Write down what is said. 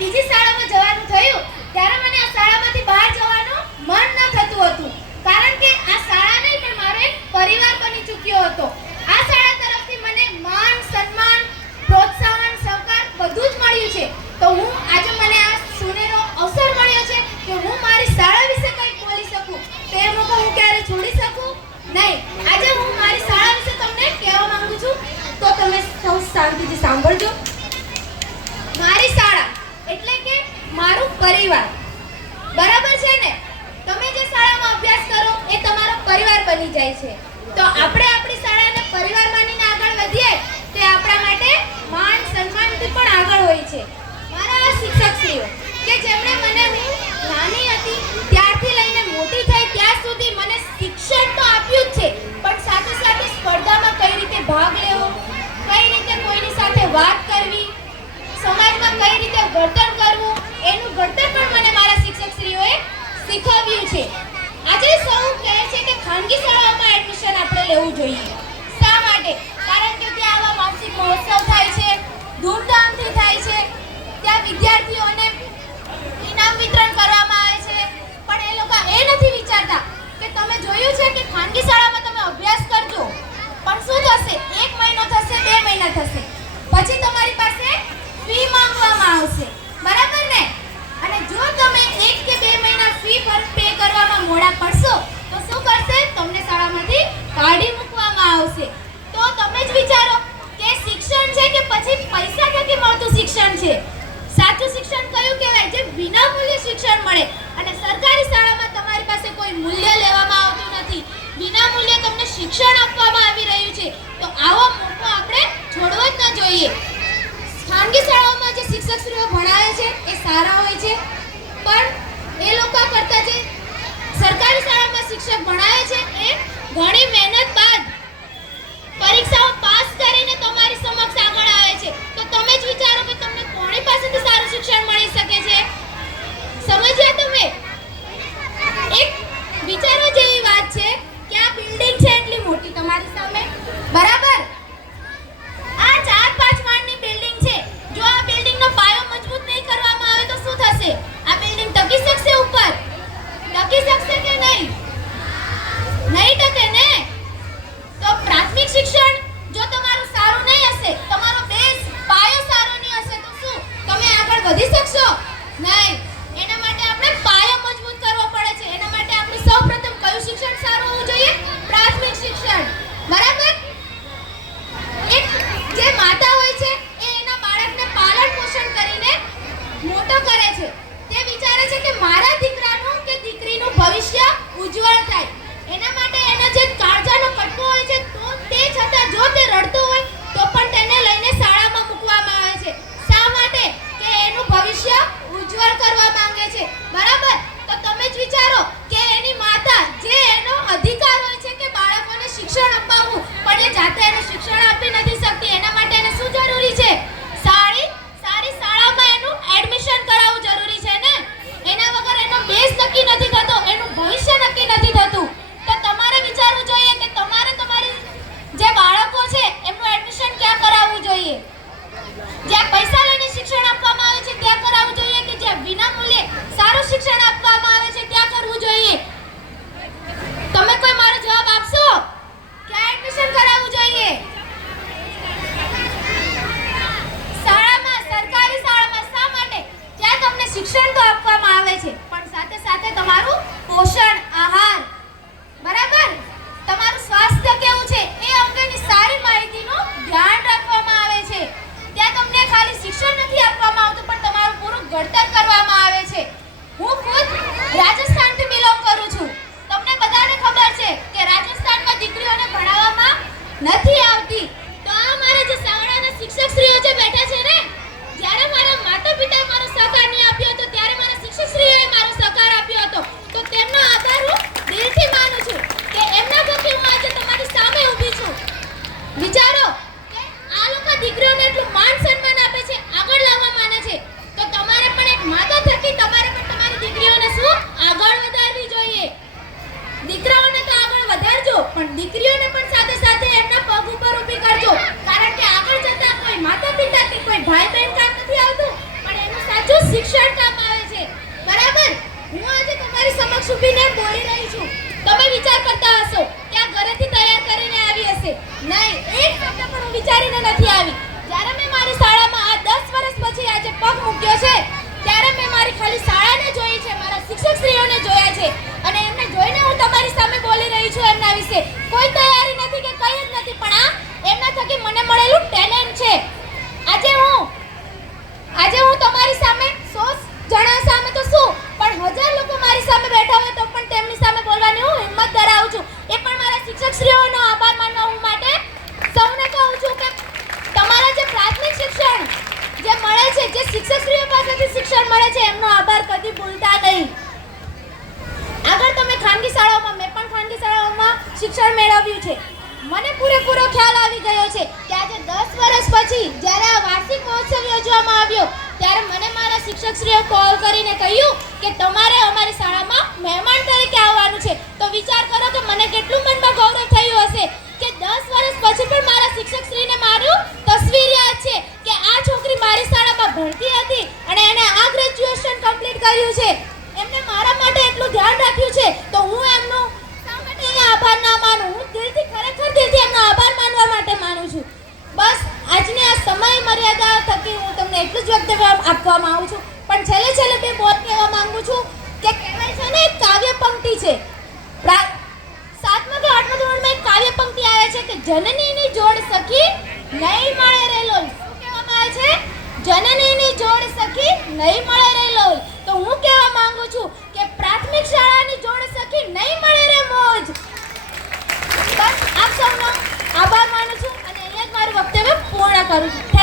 બીજી શાળામાં જવાનું થયું ત્યારે મને આ શાળામાંથી બહાર જવાનું મન ન થતું હતું, કારણ કે આ શાળા નહીં પણ મારો એક પરિવાર બની ચૂક્યો હતો. આ શાળા તરફથી મને માન, સન્માન, પ્રોત્સાહન, સહકાર બધું જ મળ્યું છે. તો હું આજે મને આ સુનેરો અવસર મળ્યો છે કે હું મારી શાળા વિશે કંઈક બોલી શકું. તો એ મોકો હું ક્યારે છોડી શકું નહીં. આજે હું મારી શાળા વિશે તમને કહેવા માંગુ છું, તો તમે સૌ શાંતિથી સાંભળજો. મારી શાળા એટલે કે મારું પરિવાર, બરાબર છે ને? તમે જે શાળામાં અભ્યાસ કરો એ તમારો પરિવાર બની જાય છે. તો આપણે આપણી શાળાને પરિવાર માનીને આગળ વધીએ તે આપણા માટે માન, સન્માનથી પણ આગળ હોય છે. મારા આ શિક્ષકશ્રીઓ કે જેમણે મને હું નાની હતી ત્યારથી લઈને મોટી થઈ ત્યાં સુધી મને શિક્ષણ તો આપ્યું જ છે, પણ સાથે સાથે સ્પર્ધામાં કઈ રીતે ભાગ લેવો, કઈ રીતે કોઈની સાથે વાત કરવી, સમાજમાં કઈ રીતે વર્તન કરવું, એનું ઘડતર પણ મને મારા શિક્ષકશ્રીઓએ શીખવ્યું છે. આજે સૌ કહે છે કે ખાનગી શાળાઓમાં એડમિશન આપણે લેવું જોઈએ. શા માટે? કારણ કે ત્યાં આવા વાર્ષિક મહોત્સવ થાય છે, ધૂમધામથી થાય છે, ત્યાં વિદ્યાર્થીઓને ઇનામ વિતરણ કરવામાં આવે છે. પણ એ લોકો એ નથી વિચારતા કે તમે જોયું છે કે ખાનગી શાળામાં તમે અભ્યાસ કરજો પણ શું થશે? 1 મહિનો થશે, 2 મહિના થશે, પછી તમારી પાસે ફી માંગવામાં આવશે, બરાબર ને? અને જો તમે 1 કે 2 મહિના ફી પે કરવામાં મોડા પડશો તો શું કરશે? તમને શાળામાંથી કાઢી મૂકવામાં આવશે. તો તમે જ વિચારો કે શિક્ષણ છે કે પછી પૈસા થકી મળતું શિક્ષણ છે? સાચું શિક્ષણ કયું કહેવાય? જે વિનામૂલ્ય શિક્ષણ મળે. અને સરકારી શાળામાં તમારી પાસે કોઈ મૂલ્ય લેવામાં આવતું નથી, વિનામૂલ્યે તમને શિક્ષણ આપવામાં આવી રહ્યું છે. તો આવો મોકો આપણે છોડવો જ ન જોઈએ. ખાનગી શાળાઓમાં જે શિક્ષકશ્રીઓ ભણાવે છે એ સારા હોય છે, પણ એ લોકો કરતા જે સરકારી શાળામાં શિક્ષક ભણાવે છે એ ઘણી મહેનત બાદ પરીક્ષાઓ પાસ કરીને તમારી સમક્ષ આગળ આવે છે. તો તમે જ વિચારો કે તમને કોની પાસેથી સારું શિક્ષણ મળી શકે છે? સમજ્યા તમે? એક વિચારો જેવી વાત છે કે આ બિલ્ડિંગ છે એટલી મોટી તમારી સામે, બરાબર? આ 4-5 માળની બિલ્ડિંગ છે. જો આ બિલ્ડિંગનો પાયો મજબૂત નહીં કરવામાં આવે તો શું થશે? આ બિલ્ડિંગ ટકી શકશે ઉપર? ટકી શકશે કે નહીં? નહીં ટકે ને? તો પ્રાથમિક શિક્ષણ જો તમારું સારું નહીં હશે, તમારો બેઝ પાયો સારો નહીં હશે તો શું તમે આગળ વધી શકશો? નહીં. એના માટે આપણે પાયો મજબૂત કરવો પડે છે. એના માટે આપણે સૌપ્રથમ કયું શિક્ષણ સારું હોવું જોઈએ? પ્રાથમિક શિક્ષણ, બરાબર? એક જે માતા હોય છે એ એના બાળકને પાલન પોષણ કરીને મોટો કરે છે. તે વિચારે છે કે મારા દીકરાનું કે દીકરીનું ભવિષ્ય ઉજ્જવળ થાય. એના માટે એનો જે કાળજાનો કટકો હોય છે તો તે છતાં જો તે રડતો હોય તો પણ તેને લઈને શાળામાં મૂકવામાં આવે છે. શા માટે? કે એનું ભવિષ્ય ઉજ્જવળ કરવા માંગે છે, બરાબર? તો તમે જ વિચારો કે એની માતા જે એનો અધિકાર હોય છે કે બાળકોને શિક્ષણ અપાવવું, પણ એ જાતે એને શિક્ષણ આપી નથી શકતી. એના માટે એને શું જરૂરી છે? સારી શાળામાં એનું એડમિશન કરાવવું જરૂરી છે ને? એના વગર એનો બેઝ નક્કી નથી થતો, એનું ભવિષ્ય નક્કી નથી થતું. તો તમારે વિચારવું જોઈએ કે તમારે તમારી જે બાળકો છે એમનું એડમિશન ક્યાં કરાવવું જોઈએ? જ્યાં પૈસા લઈને શિક્ષણ આપવામાં આવે છે ત્યાં કરાવવું જોઈએ કે જ્યાં વિનામૂલ્યે સારું શિક્ષણ આપવામાં આવે છે ત્યાં કરવું જોઈએ? તમે કોઈ મારો જવાબ આપશો? ક્યાં એડમિશન કરાવવું જોઈએ? શાળામાં, સરકારી શાળામાં. શા માટે? ત્યાં તમને શિક્ષણ તો આપવામાં આવે છે પણ સાથે સાથે તમારું પોષણ, આહાર, બરાબર? તમારું સ્વાસ્થ્ય કેવું છે એ અંગેની સારી માહિતીનું ધ્યાન રાખવામાં આવે છે. ત્યાં તમને ખાલી શિક્ષણ નથી આપવામાં આવતું પણ તમારું પૂરું ઘડતર કરવામાં આવે છે. હું ખુદ રાજસ્થાનથી બિલોંગ કરું છું. તમને બધાને ખબર છે કે રાજસ્થાનમાં દીકરીઓને ભણાવવામાં નથી આવતી. તો આ મારા જે શાળાના શિક્ષકશ્રીઓ જે બેઠા છે ને, જ્યારે મારા માતા પિતાએ મારો સહકાર નહીં આપ્યો હતો ત્યારે મારા શિક્ષકશ્રીઓએ મારો સહકાર આપ્યો હતો. તો તેમનો આભાર હું દિલથી માનું છું કે એમના થકી હું આજે તમારી સામે ઊભી છું. વિચારો કે આ લોકો દીકરીઓને એટલું માન સન્માન આપે છે, આગળ લાવવા માને છે. તો તમારે પણ એક માતા થકી તમારે પણ તમારી દીકરીઓને શું આગળ વધારવી જોઈએ? દીકરાઓને તો આગળ વધારજો પણ દીકરીઓને પણ સાથે સાથે એમના પગ ઉપર ઊભી કરજો. કારણ કે આગળ જતા કોઈ માતા પિતા કે કોઈ ભાઈ બહેન કામ નથી આવતું, પણ એનું સાચું નહીં, એક શબ્દ પણ હું વિચારીને નથી આવી. જ્યારે મેં મારી શાળામાં આ 10 વર્ષ પછી આજે પગ મૂક્યો છે, ત્યારે મેં મારી ખાલી શાળાને જોઈ છે, મારા શિક્ષકશ્રીઓને જોયા છે અને એમને જોઈને હું તમારી સામે બોલી રહી છું. એમના વિશે કોઈ તૈયારી નથી કે કંઈ જ નથી, પણ આ એમના થકી મને મળેલું ટેલેન્ટ છે. આજે હું તમારી સામે 100 જણા સામે તો શું, પણ 1000 લોકો મારી સામે બેઠા હોય તો પણ તેમની સામે બોલવાની હું હિંમત ધરાવું છું. એ પણ મારા શિક્ષકશ્રીઓનો આભાર માનવા હું માટે સૌને કહું છું કે તમારા જે પ્રાથમિક શિક્ષણ જે મળે છે, જે શિક્ષકશ્રીઓ પાસેથી શિક્ષણ મળે છે, એમનો આભાર કદી ભૂલતા નહીં. આગળ તમે ખાનગી શાળાઓમાં, મેં પણ ખાનગી શાળાઓમાં શિક્ષણ મેળવ્યું છે. મને પૂરેપૂરો ખ્યાલ આવી ગયો છે કે આજે 10 વર્ષ પછી જ્યારે આ વાર્ષિક મહોત્સવ યોજવામાં આવ્યો, ત્યારે મને મારા શિક્ષકશ્રીએ કોલ કરીને કહ્યું કે તમારે અમારી શાળામાં મહેમાન તરીકે આવવાનું છે. તો વિચાર કરો કે મને કેટલું મનમાં ગૌરવ થયું હશે કે 10 વર્ષ પછી પણ મારા શિક્ષકશ્રીને મારું તસવીર યાદ છે કે આ છોકરી મારી શાળામાં ભણતી હતી અને એને આ ગ્રેજ્યુએશન કમ્પ્લીટ કર્યું છે. એમને મારા માટે એટલું ધ્યાન રાખ્યું છે, તો હું એમનો શા માટે અહીંયા આભાર ના માનું? હું દિલથી, ખરેખર દિલથી એમનો આભાર માનવા માટે માનું છું. બસ આજની આ સમય મર્યાદા થકી હું તમને એટલું જ વક્તવ્ય આપવા માંગુ છું. પણ છેલ્લે બે બોલ કહેવા માંગુ છું કે કહેવાય છે ને, એક કાવ્ય પંક્તિ છે, 7મા કે 8મા ધોરણમાં એક કાવ્ય પંક્તિ આવે છે કે જનનીની જોડ સખી નહીં મળે રે લોલ. શું કહેવામાં આવે છે? જનનીની જોડ સખી નહીં મળે રે લોલ. તો હું કહેવા માંગુ છું કે પ્રાથમિક શાળાની જોડ સખી નહીં મળે રે મોજ. બસ આપ સૌનો આભાર માનું છું અને અહીંયા જ મારું વક્તવ્ય પૂર્ણ કરું છું.